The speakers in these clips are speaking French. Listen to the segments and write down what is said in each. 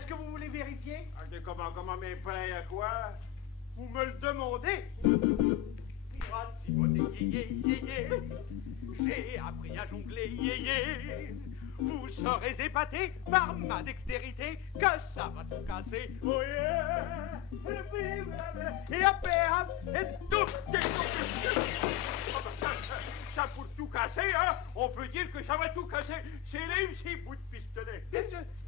Est-ce que vous voulez vérifier? Comment, mais prêt à quoi? Vous me le demandez? J'ai appris à jongler, Vous serez épatés par ma dextérité, que ça va tout casser. Oh yeah! Et après, et tout! Ça pour tout casser, hein? On peut dire que ça va tout casser. C'est réussi, bout de pistolet.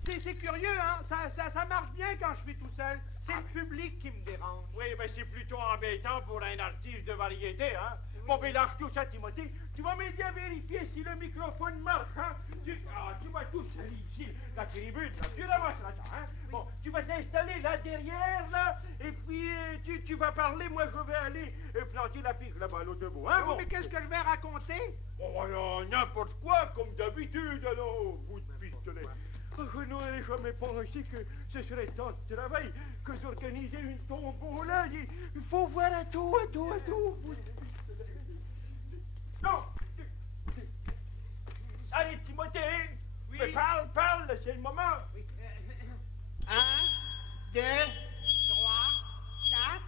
C'est curieux, hein? Ça marche bien quand je suis tout seul. C'est le public qui me dérange. Oui, mais c'est plutôt embêtant pour un artiste de variété, hein? Bon, mais lâche tout ça, Timothée. Tu vas m'aider à vérifier si le microphone marche, hein? Tu vas tout salir ici, la tribune, là. Tu ramasses là-dedans, hein? Bon, tu vas t'installer là derrière, là, et puis tu vas parler, moi je vais aller planter la pique là-bas à l'autobus, hein? Bon. Mais qu'est-ce que je vais raconter? Oh, non, n'importe quoi, comme d'habitude, alors, bout de pistolet. Oh, je n'aurais jamais pensé que ce serait tant de travail que d'organiser une tombola. Il faut voir à tout, bout de pistolet. Non! Allez, Timothée! Oui. Mais parle, c'est le moment! Oui. 1, 2, 3, 4.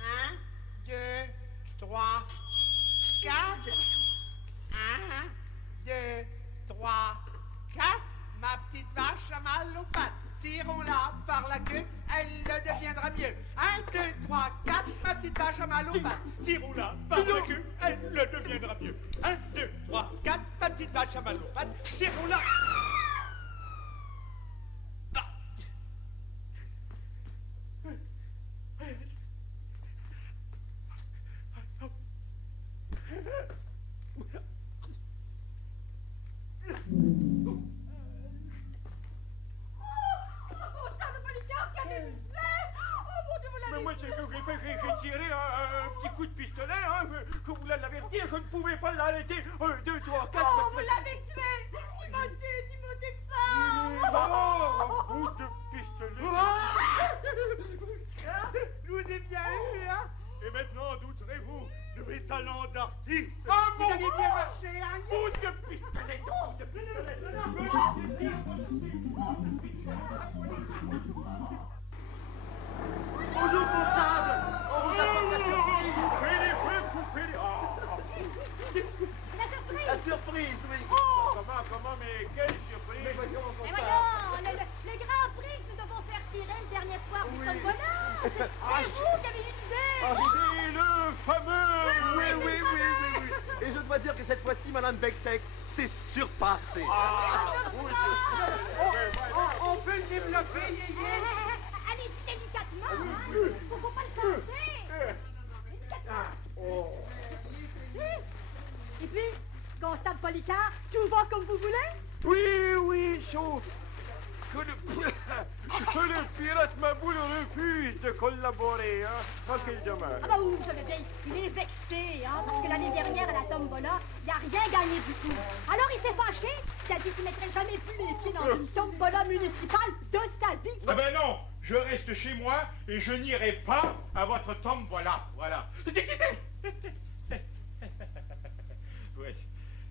1, 2, 3, 4. 1, 2, 3, 4. Ma petite vache a mal aux pattes. Tirons-la par la queue, elle le deviendra mieux. 1, 2, 3, 4. Ma petite vache a mal aux pattes. Tirons-la par la queue, elle le deviendra mieux. 1, 2, 3, 4. Ma petite vache a mal aux pattes. Tirons-la. Mais moi, c'est ce que j'ai fait, j'ai tiré un petit coup de pistolet, hein, je voulais l'avertir, je ne pouvais pas l'arrêter. 1, 2, 3, 4... Oh, vous l'avez tué! Timothée Il est mort, un bout de pistolet. Je vous ai bien eu, hein? Et maintenant, douterez-vous de mes talents d'artiste? Vous avez bien marché, hein? Bout de pistolet, bout de pistolet. Bonjour, constable. On vous apporte la surprise. Coupez les feux, coupez les... La surprise! La surprise, oui. Oh! Comment, mais quelle surprise! Mais voyons, Mais constable. voyons, le grand prix que nous devons faire tirer le dernier soir du Oui. tombola! C'est vous qui avez eu l'idée! C'est le fameux... Oui. Et je dois dire que cette fois-ci, Madame Bexec s'est surpassée. On peut le développer, yéyé? Allez-y délicatement, hein! Faut pas le casser! Délicatement! Et puis, constable Polycar, tout va comme vous voulez? Oui, sauf que le pirate Maboule refuse de collaborer, hein. Oh, quel dommage. Ah bah vous savez bien, il est vexé, hein, parce que l'année dernière, à la tombola, il n'a rien gagné du tout. Alors il s'est fâché, il a dit qu'il ne mettrait jamais plus les pieds dans une tombola municipale de sa vie. Ah ben non, je reste chez moi et je n'irai pas à votre tombola, voilà. Ouais.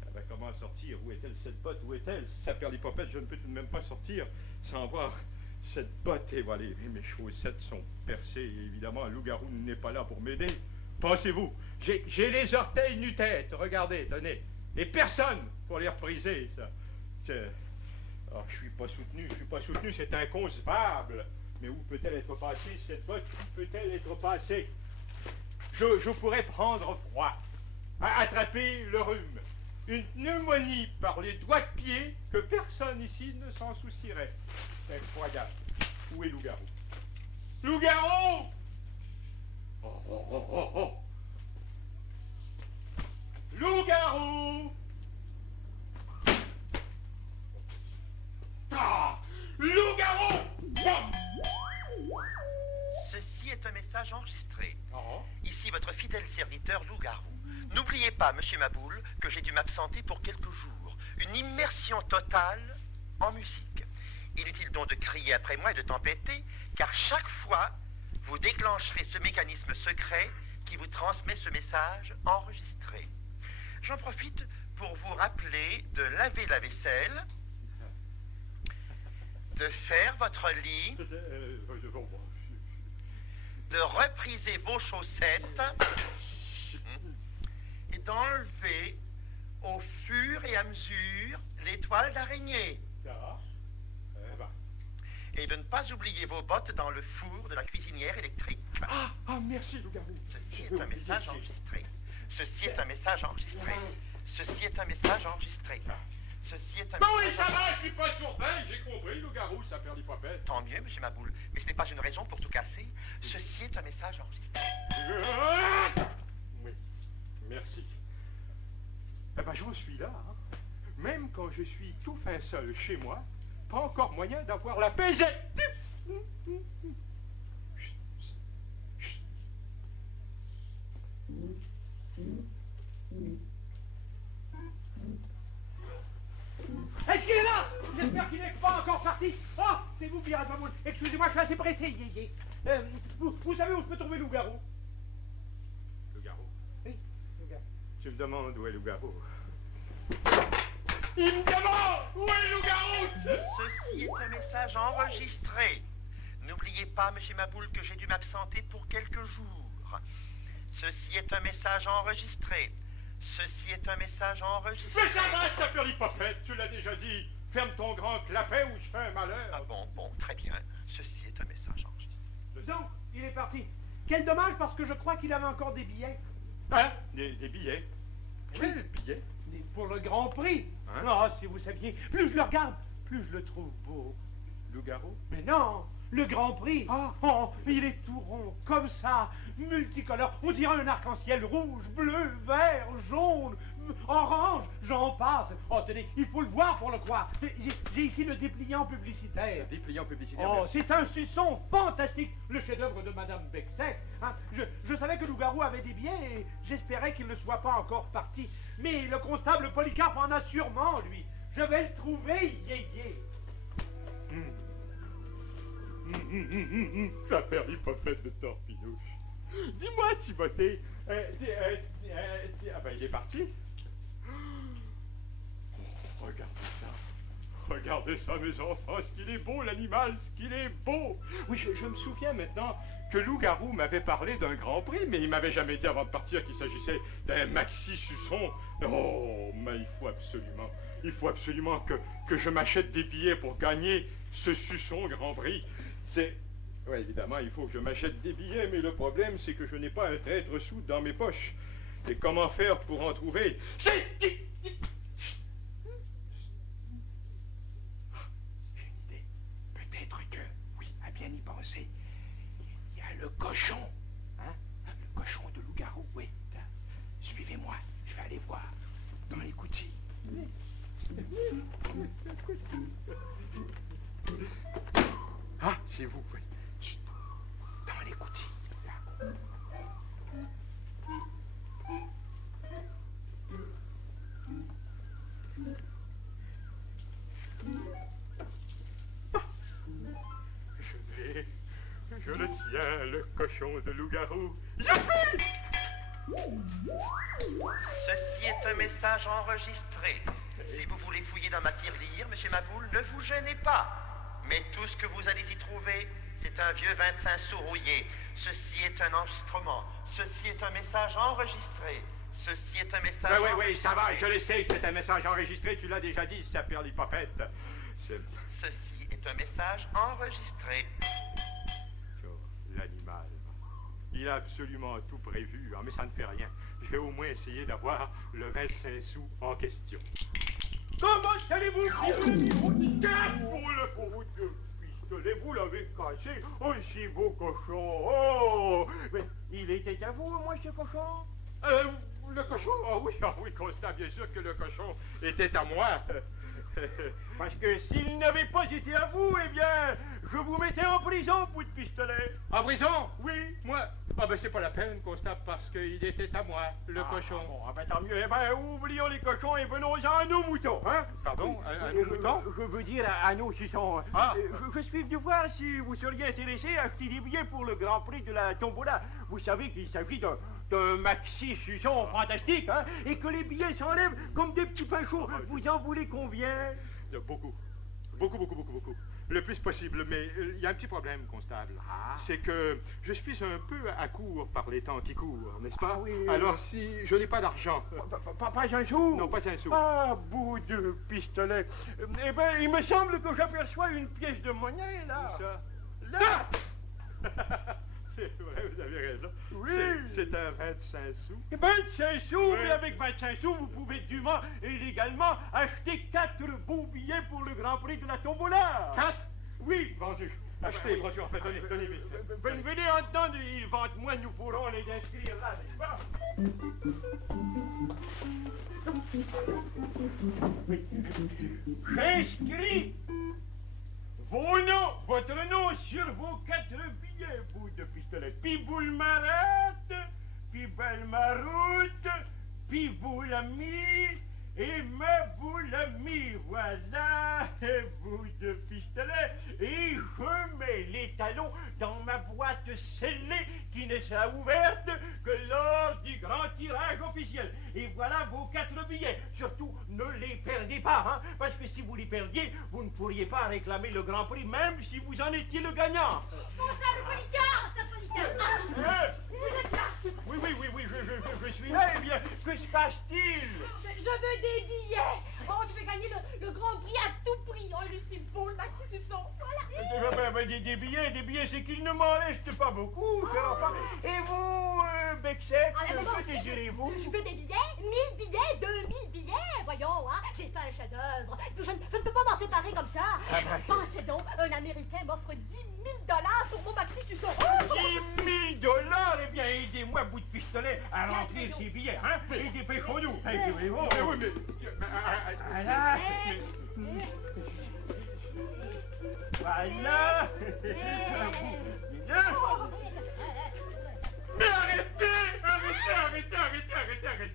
Ah ben, comment sortir? Où est-elle cette botte? Où est-elle? Ça perd l'hypopète, je ne peux tout de même pas sortir sans voir cette botte. Et voilà, mes chaussettes sont percées. Et évidemment, un loup-garou n'est pas là pour m'aider. Pensez-vous, j'ai les orteils nu-tête, regardez, tenez. Et personne pour les repriser, ça. Oh, je suis pas soutenu, c'est inconcevable. Mais où peut-elle être passée, cette botte? Où peut-elle être passée? Je pourrais prendre froid, attraper le rhume, une pneumonie par les doigts de pied que personne ici ne s'en soucierait. Incroyable. Où est loup-garou? Loup-garou! Oh. Loup-garou! Ah! Loup-garou! Ceci est un message enregistré. Oh. Ici votre fidèle serviteur Loup-garou. N'oubliez pas, monsieur Maboule, que j'ai dû m'absenter pour quelques jours. Une immersion totale en musique. Inutile donc de crier après moi et de tempêter, car chaque fois, vous déclencherez ce mécanisme secret qui vous transmet ce message enregistré. J'en profite pour vous rappeler de laver la vaisselle, de faire votre lit, de repriser vos chaussettes et d'enlever au fur et à mesure les toiles d'araignée. Et de ne pas oublier vos bottes dans le four de la cuisinière électrique. Ah, merci, loup-garou. Ceci est un message enregistré. Ceci est un message enregistré. Ceci est un message enregistré. Ceci est un Bon, oui, message ça va, je suis pas sourd-oeil, j'ai compris, loup-garou, ça perd les popettes. Tant mieux, monsieur Maboul, mais ce n'est pas une raison pour tout casser. Ceci est un message enregistré. Oui, merci. Eh ben, j'en suis là, hein. Même quand je suis tout fin seul chez moi, pas encore moyen d'avoir la paix. Est-ce qu'il est là? J'espère qu'il n'est pas encore parti. Ah, c'est vous, Pirate Maboul. Excusez-moi, je suis assez pressé, yéyé. Vous savez où je peux trouver loup-garou? Loup-garou? Oui, loup-garou. Tu me demandes où est loup-garou? Il me demande où est loup-garou? Ceci est un message enregistré. N'oubliez pas, monsieur Maboul, que j'ai dû m'absenter pour quelques jours. Ceci est un message enregistré. Ceci est un message enregistré. Mais ça va, ça perd les popettes, tu l'as déjà dit. Ferme ton grand clapet ou je fais un malheur. Ah bon, très bien. Ceci est un message enregistré. Donc, il est parti. Quel dommage, parce que je crois qu'il avait encore des billets. Hein? Des billets? Quels billets? Pour le Grand Prix. Hein? Oh, si vous saviez, plus je le regarde, plus je le trouve beau. Loup-garou? Mais non, le Grand Prix. Ah. Oh, il est tout rond, comme ça, multicolore. On dirait un arc-en-ciel rouge, bleu, vert, jaune, orange, j'en passe. Oh, tenez, il faut le voir pour le croire. J'ai ici le dépliant publicitaire. Dépliant publicitaire. Oh, c'est un suçon fantastique, le chef-d'œuvre de Madame Bexec. Hein, je savais que Loup-garou avait des billets et j'espérais qu'il ne soit pas encore parti. Mais le constable Polycarpe en a sûrement, lui. Je vais le trouver, yé-yé. Ça perd les popettes de Torpinouche. Dis-moi, Timothée, ah ben il est parti. Oh, regardez ça, mes enfants, ce qu'il est beau, l'animal, ce qu'il est beau. Oui, je me souviens maintenant que Loup-garou m'avait parlé d'un Grand Prix, mais il m'avait jamais dit avant de partir qu'il s'agissait d'un maxi-suçon. Oh, mais il faut absolument que je m'achète des billets pour gagner ce suçon Grand Prix. Oui, évidemment, il faut que je m'achète des billets, mais le problème, c'est que je n'ai pas un traître sou dans mes poches. Et comment faire pour en trouver? J'ai une idée. Peut-être que, oui, à bien y penser, il y a le cochon, hein? Le cochon de Loup-garou, oui. Suivez-moi, je vais aller voir dans l'écoutille. Ah, c'est vous, oui. Chut. Dans l'écoutille, là. Ah. Je le tiens, le cochon de Loup-garou. Youpi! Ceci est un message enregistré. Si vous voulez fouiller dans ma tirelire, monsieur Maboul, ne vous gênez pas. Mais tout ce que vous allez y trouver, c'est un vieux 25 sous rouillé. Ceci est un enregistrement. Ceci est un message enregistré. Ceci est un message enregistré. Oui, ça va, je le sais que c'est un message enregistré, tu l'as déjà dit, ça perd les popettes. Ceci est un message enregistré. Oh, l'animal. Il a absolument tout prévu, hein, mais ça ne fait rien. Je vais au moins essayer d'avoir le 25 sous en question. Comment allez-vous, pour vous deux pistolets, vous l'avez cassé. Oh, si beau cochon. Oh, mais il était à vous, moi, ce cochon? Le cochon? Ah oui, constat, bien sûr que le cochon était à moi. Parce que s'il n'avait pas été à vous, eh bien, je vous mettais en prison, bout de pistolet. En prison? Oui. Moi? Ah ben c'est pas la peine, constable, parce qu'il était à moi, le cochon. Bon, ah ben tant mieux. Eh ben, oublions les cochons et venons-en à nos moutons, hein? Pardon? À nos moutons? Je veux dire à nos suçons. Ah. Je suis venu voir si vous seriez intéressé à acheter des billets pour le Grand Prix de la Tombola. Vous savez qu'il s'agit d'un maxi-suçon fantastique, hein? Et que les billets s'enlèvent comme des petits pains chauds. Vous en voulez combien? Beaucoup. Le plus possible, mais il y a un petit problème, constable. Ah. C'est que je suis un peu à court par les temps qui courent, n'est-ce pas? Ah oui. Alors si je n'ai pas d'argent... Pas un sou? Non, pas un sou. Ah, bout de pistolet. Eh ben, il me semble que j'aperçois une pièce de monnaie, là. Où ça? Là! C'est vrai, vous avez raison. Oui. C'est un 25 sous. 25 sous, Oui. mais avec 25 sous, vous pouvez dûment et légalement acheter 4 beaux billets pour le Grand Prix de la Tombola. 4? Oui. Vendu. Achetez, oui. vendu, en fait, donnez vite. Venez entendre, ils vendent moins, nous pourrons les inscrire là, n'est-ce pas? J'inscris vos noms, votre nom sur vos 4 billets, bout de pistolet. Puis boule marette, puis belle maroute, puis boule amie, et ma boule amie, voilà, bout de pistolet. Et je mets les talons dans ma boîte scellée qui ne sera ouverte que lors du grand tirage officiel. Et voilà vos 4 billets. Surtout, ne les perdez pas, hein, parce que si vous les perdiez, vous ne pourriez pas réclamer le Grand Prix, même si vous en étiez le gagnant. Constable Policard, vous êtes là. Oui, je suis là. Eh bien, que se passe-t-il? Je veux des billets. Oh, je vais gagner le Grand Prix à tout prix. Oh, le c'est beau, le maxi, c'est son. Voilà. Des billets, c'est qu'il ne m'en reste pas beaucoup, cher enfant. Et vous, Bexek, que désirez-vous? Je veux des billets, 1000 billets, 2000 billets. Voyons, hein, j'ai fait un chef-d'œuvre. Je ne peux pas m'en séparer comme ça. Pensez donc, un Américain m'offre 10 000 $ pour mon maxi suçon. 10 000 $? Eh bien, aidez-moi, bout de pistolet, à remplir ces billets, hein? Et dépêchons-nous. Mais oui, mais... Voilà. Voilà. Mais arrêtez!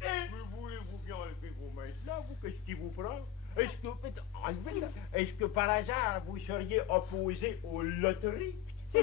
Mais voulez-vous bien enlever vos mains là, vous? Qu'est-ce qui vous prend? Est-ce que par hasard vous seriez opposé aux loteries?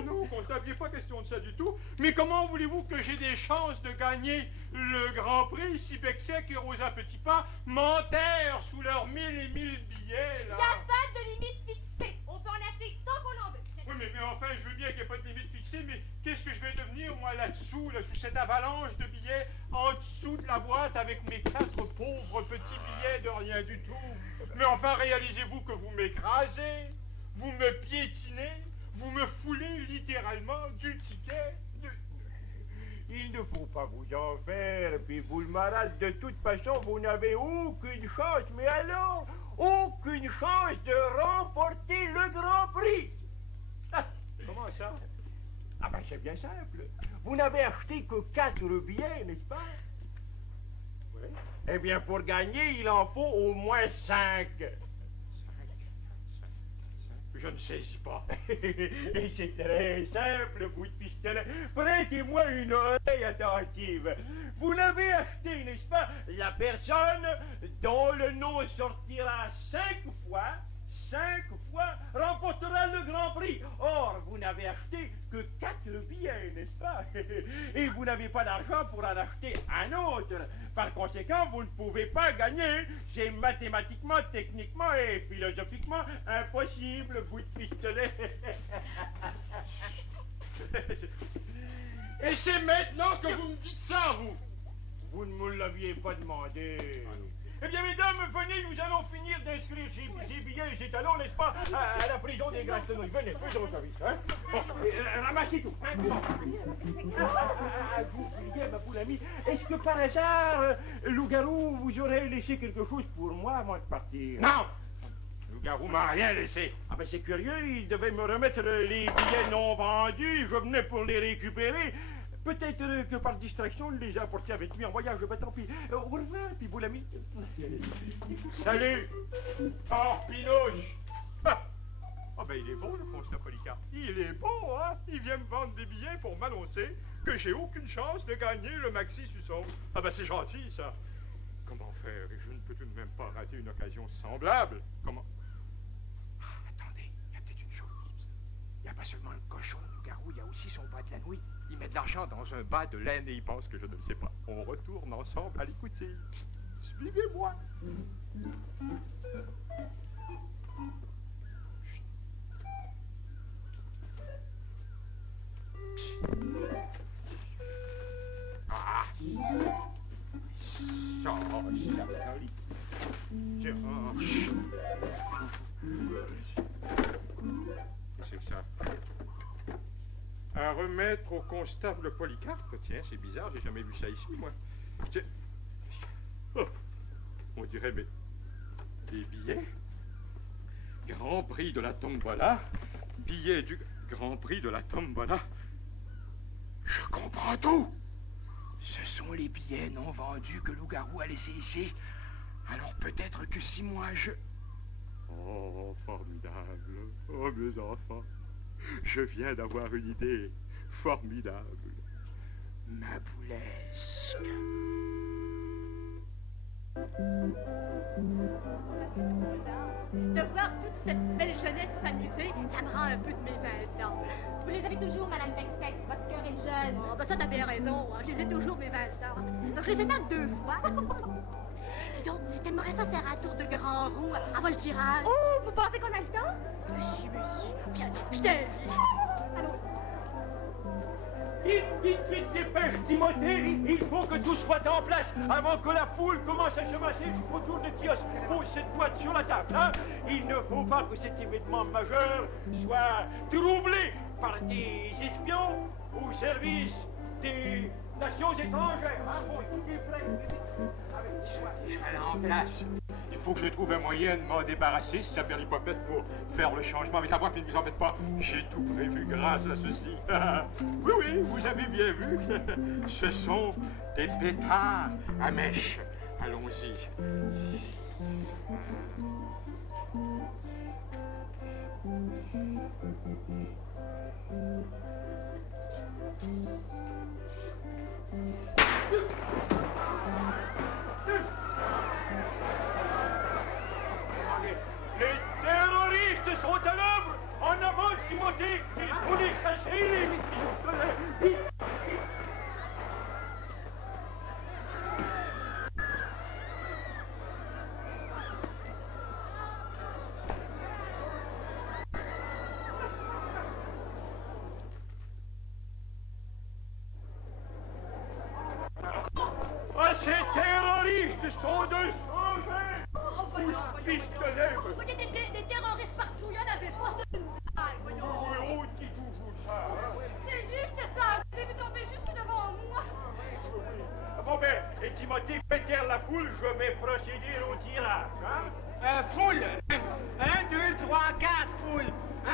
Non, constable, il n'est pas question de ça du tout. Mais comment voulez-vous que j'ai des chances de gagner le Grand Prix si Bexec et Rosa Petitpas m'enterrent sous leurs 1000 et 1000 billets, là? Il n'y a pas de limite fixée. On peut en acheter tant qu'on en veut. Oui, mais enfin, je veux bien qu'il n'y ait pas de limite fixée, mais qu'est-ce que je vais devenir, moi, là-dessous, là, sous cette avalanche de billets, en dessous de la boîte, avec mes 4 pauvres petits billets de rien du tout? Mais enfin, réalisez-vous que vous m'écrasez, vous me piétinez, vous me foulez littéralement du ticket. Il ne faut pas vous en faire, puis vous le malade. De toute façon, vous n'avez aucune chance, mais alors, aucune chance de remporter le Grand Prix. Ah, Comment ça? ah ben c'est bien simple. Vous n'avez acheté que 4 billets, n'est-ce pas? Oui. Eh bien, pour gagner, il en faut au moins 5. Je ne saisis pas. C'est très simple, bout de pistolet. Prêtez-moi une oreille attentive. Vous l'avez acheté, n'est-ce pas? La personne dont le nom sortira 5 fois remportera le Grand Prix. Or, vous n'avez acheté que 4 billets, n'est-ce pas? Et vous n'avez pas d'argent pour en acheter un autre. Par conséquent, vous ne pouvez pas gagner. C'est mathématiquement, techniquement et philosophiquement impossible, bout de pistolet. Et c'est maintenant que vous me dites ça, vous? Vous ne me l'aviez pas demandé. Eh bien, mesdames, venez, nous allons finir d'inscrire ces billets et ces talons, n'est-ce pas, à la prison des Grattenouilles. Venez, faisons le service, hein. Bon, ramassez tout. Hein. Vous, billets, ma poule amie, est-ce que par hasard, loup-garou, vous aurez laissé quelque chose pour moi avant de partir? Non! Le garou m'a rien laissé. Ah ben c'est curieux, il devait me remettre les billets non vendus, je venais pour les récupérer. Peut-être que par distraction, il les a apportés avec lui en voyage, ben tant pis. Au revoir, puis vous l'ami. Salut! Torpinouche! Ah ben il est bon, le constat Polycarpe. Il est bon, hein? Il vient me vendre des billets pour m'annoncer que j'ai aucune chance de gagner le maxi Suçon. Ah ben c'est gentil, ça. Comment faire? Je ne peux tout de même pas rater une occasion semblable. Comment? Ah, attendez, il y a peut-être une chose. Il n'y a pas seulement le cochon, le garou, il y a aussi son bas de la nouille. Il met de l'argent dans un bas de laine et il pense que je ne le sais pas. On retourne ensemble à l'écoutille. Suivez-moi. À remettre au constable Polycarpe. Tiens, c'est bizarre, j'ai jamais vu ça ici, moi. Tiens. Oh, on dirait des billets. Grand prix de la tombola. Billets du Grand Prix de la tombola. Je comprends tout. Ce sont les billets non vendus que Loup-Garou a laissés ici. Alors peut-être que si moi je... Oh, formidable. Oh, mes enfants. Je viens d'avoir une idée formidable. Maboulesque. De voir toute cette belle jeunesse s'amuser, ça me rend un peu de mes 20 ans. Vous les avez toujours, Madame Bexec. Votre cœur est jeune. Oh, ben ça, t'as bien raison. Hein. Je les ai toujours, mes 20 ans. Donc, je les ai même 2 fois. Dis donc, t'aimerais ça faire un tour de grand roue avant le tirage? Oh, vous pensez qu'on a le temps? Monsieur. Viens, je t'invite. Allons. Vite, dépêche, Timothée. Il faut que tout soit en place avant que la foule commence à se masser autour du kiosque. Pose cette boîte sur la table, hein. Il ne faut pas que cet événement majeur soit troublé par des espions au service des nations étrangères. Hein. Bon, tout est prêt. Je serai là en place. Il faut que je trouve un moyen de m'en débarrasser si ça perd l'hypopète pour faire le changement avec la boîte, mais ne vous embête pas. J'ai tout prévu grâce à ceci. Oui, vous avez bien vu. Ce sont des pétards à mèche. Allons-y. Les terroristes sont à l'œuvre. En avant, Timothée. Il faut les chasser. Ces terroristes sont de changer. Oh, voyons. Pistolets. Vous voyez des terroristes partout, il y en avait pas de taille, voyons. On dit toujours ça. Hein. C'est juste ça, vous avez tombé juste devant moi. Bon ben, et Timothée, fais taire la foule, je vais procéder au tirage. Hein. Foule. 1, 2, 3, 4, foule. 1,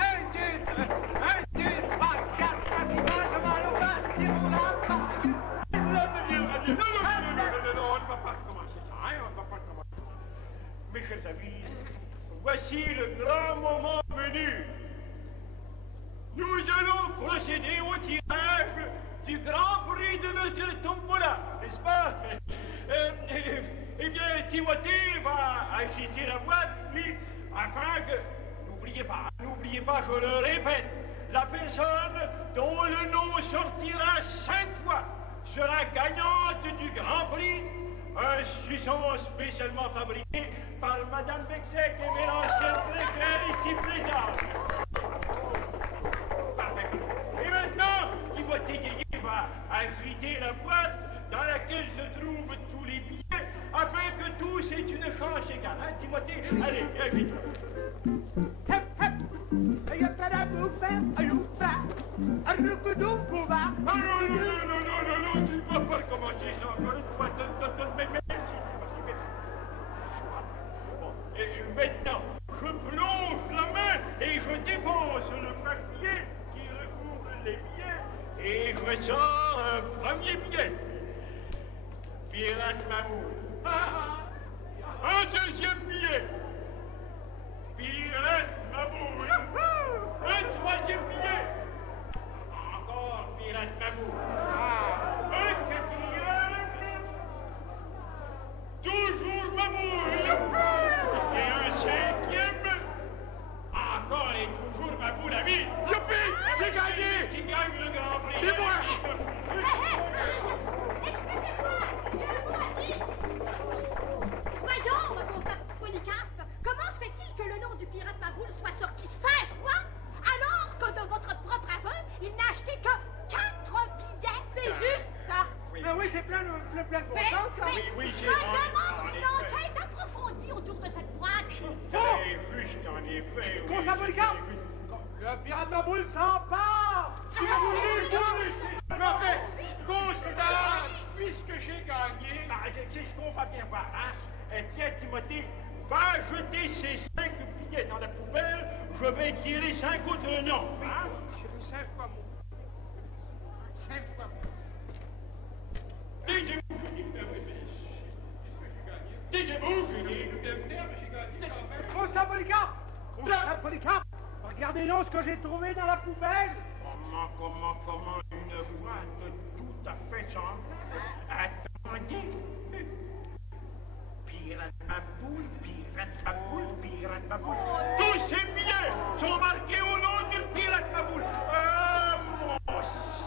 2, 3, 4, rapidement, je m'en vais pas, tirons-la. Non, on ne va pas recommencer ça, hein, on ne va pas recommencer ça. Mes chers amis, voici le grand moment venu. Nous allons procéder au tirage du Grand Prix de notre tombola, n'est-ce pas? Eh bien, Timothée va agiter la boîte, lui, afin que... N'oubliez pas, je le répète, la personne dont le nom sortira 5 fois sera gagnante du Grand Prix, un suçon spécialement fabriqué par Madame Bexec et mes anciennes préférées ici présentes. Parfait. Et maintenant, Timothée Guégué va agiter la boîte dans laquelle se trouvent tous les billets afin que tous aient une chance égale. Hein, Timothée? Allez, agite-le. Non, tu ne vas pas recommencer ça encore une fois. Mais merci, Timothée. Bon, et maintenant, je plonge la main et je défonce le papier qui recouvre les billets et je sors un premier billet. Pirate Mamour. Un deuxième billet. Pirate Mamour. Un troisième billet. Encore Pirate Mamour. Un quatrième. Toujours Mamour. Et un cinquième. Encore et toujours Mamour la vie. Youpi! J'ai gagné! Qui gagne le Grand Prix? C'est moi! Voyons, mon constat Polycarpe, comment se fait-il que le nom du pirate Maboule soit sorti 5 fois, alors que de votre propre aveu, il n'a acheté que 4 billets? C'est juste ça. Oui, c'est plein de bon sens, ça. Oui, Je demande une enquête approfondie autour de cette boîte. Juste en effet. Constat Polycarpe, le pirate Maboule s'empare Mais, Constant, puisque j'ai gagné, c'est ce qu'on va bien voir, hein? Tiens, Timothée, va jeter ces 5 billets dans la poubelle, je vais tirer 5 autres noms, hein? Tirer 5 fois mon. 5 fois mon. Taisez-vous, je dis, taisez-vous, je dis. Constat Polycarpe! Constat Polycarpe! Regardez donc ce que j'ai trouvé dans la poubelle! Comment, une boîte tout à fait semblable. Attendez. Pirate ma boule, pirate ma boule. Tous ces billets sont marqués au nom du pirate ma boule. Ah, mon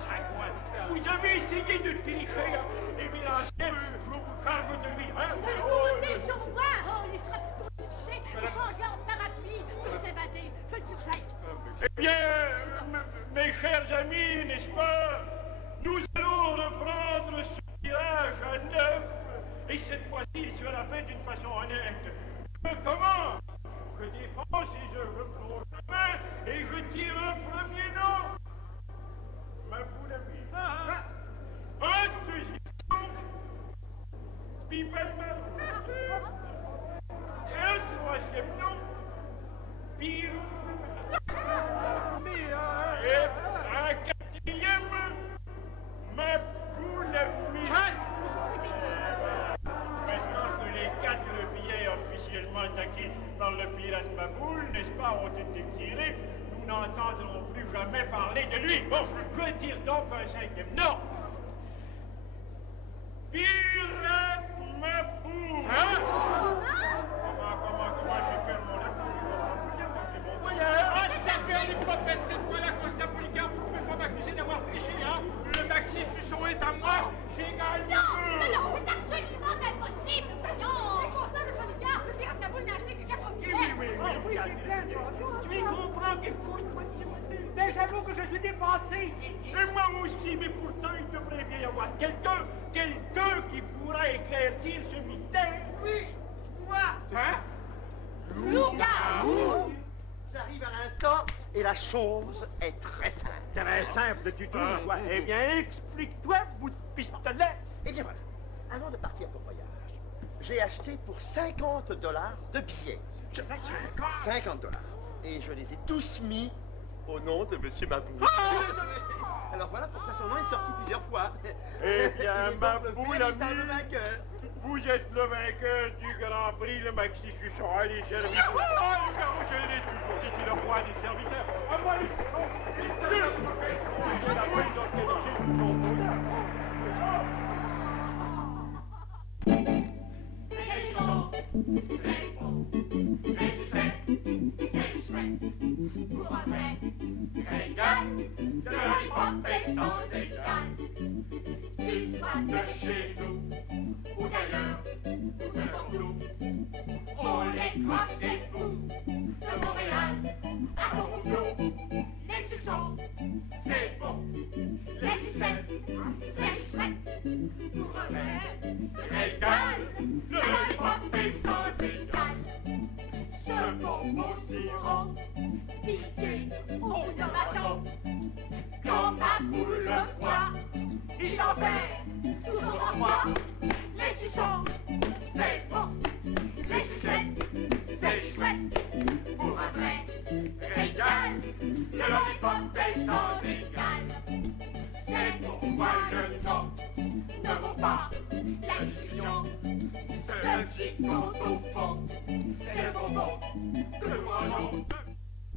sagouin, vous avez essayé de tricher, hein? Eh bien, je vous charge de lui, hein? Comptez sur moi! Oh, il sera plutôt touché de changer en parapluie pour s'évader. Je le surveille. Eh bien, mes chers amis, n'est-ce pas? Nous allons reprendre ce tirage à neuf. Et cette fois-ci, il sera fait d'une façon honnête. Je commence. Je dépense et je replonge la main et je tire un premier nom. Ma boule amie. Un deuxième nom. Pipette. Et un troisième nom. Pire. Et un quatrième. Ma boule amie. Maintenant que les 4 billets officiellement acquis par le pirate Maboule, n'est-ce pas, ont été tirés, nous n'entendrons plus jamais parler de lui. Bon, je tire donc un 5e nom. Pirate Maboule. Hein? Comment j'ai perdu mon lapin? C'est mon voyage. Ah, ça fait les popettes, cette fois-là, Constat Polycarpe, vous pouvez pas m'accuser d'avoir triché, hein? Le maxi suçon est à moi, j'ai gagné. Non, c'est absolument impossible, voyons! C'est constat de Polycarpe, le pirate Maboule n'a acheté que 4 billets! Oui, c'est plein de Tu comprends qu'il faut toi, Mais j'avoue que je suis dépensé! Et moi aussi, mais pourtant il devrait bien y avoir quelqu'un qui pourra éclaircir ce mystère. Oui, moi. Hein? Loup-garou! J'arrive à l'instant et la chose est très simple. Très simple du tout, quoi. Eh bien, explique-toi, bout de pistolet! Eh bien voilà, avant de partir pour voyage, j'ai acheté pour $50 de billets. 50 $. Et je les ai tous mis au nom de Monsieur Maboule. Alors voilà pourquoi son nom est sorti plusieurs fois. Eh bien, Il est donc Maboule, le véritable ami. vainqueur. Vous êtes le vainqueur du Grand Prix, le Maxi Suçon. Allez, serviteur. Oh, le garou, je l'ai toujours dit, il est le roi des serviteurs. À moi, les Suçons. Les serviteurs. Pour un vrai régal, de l'hip-hop est sans égal. Tu sois de chez nous, ou d'ailleurs, ou de Bordeaux, on les croit, c'est fou. De Montréal à Toronto, les Suçons, c'est bon. Les Sucettes, c'est chouette. Pour un vrai régal, le hip-hop est sans égal. Ce bonbon sirop, piqué au bout de bâton, quand Maboule le voit, il en perd tout son sang-froid. Les Suçons, c'est bon. Les Sucettes, c'est chouette. Pour un vrai régal, le lollipop est sans égal. C'est pourquoi le nom ne vaut pas la discussion. Ce qui compte au fond, c'est le bonbon que nous mangeons.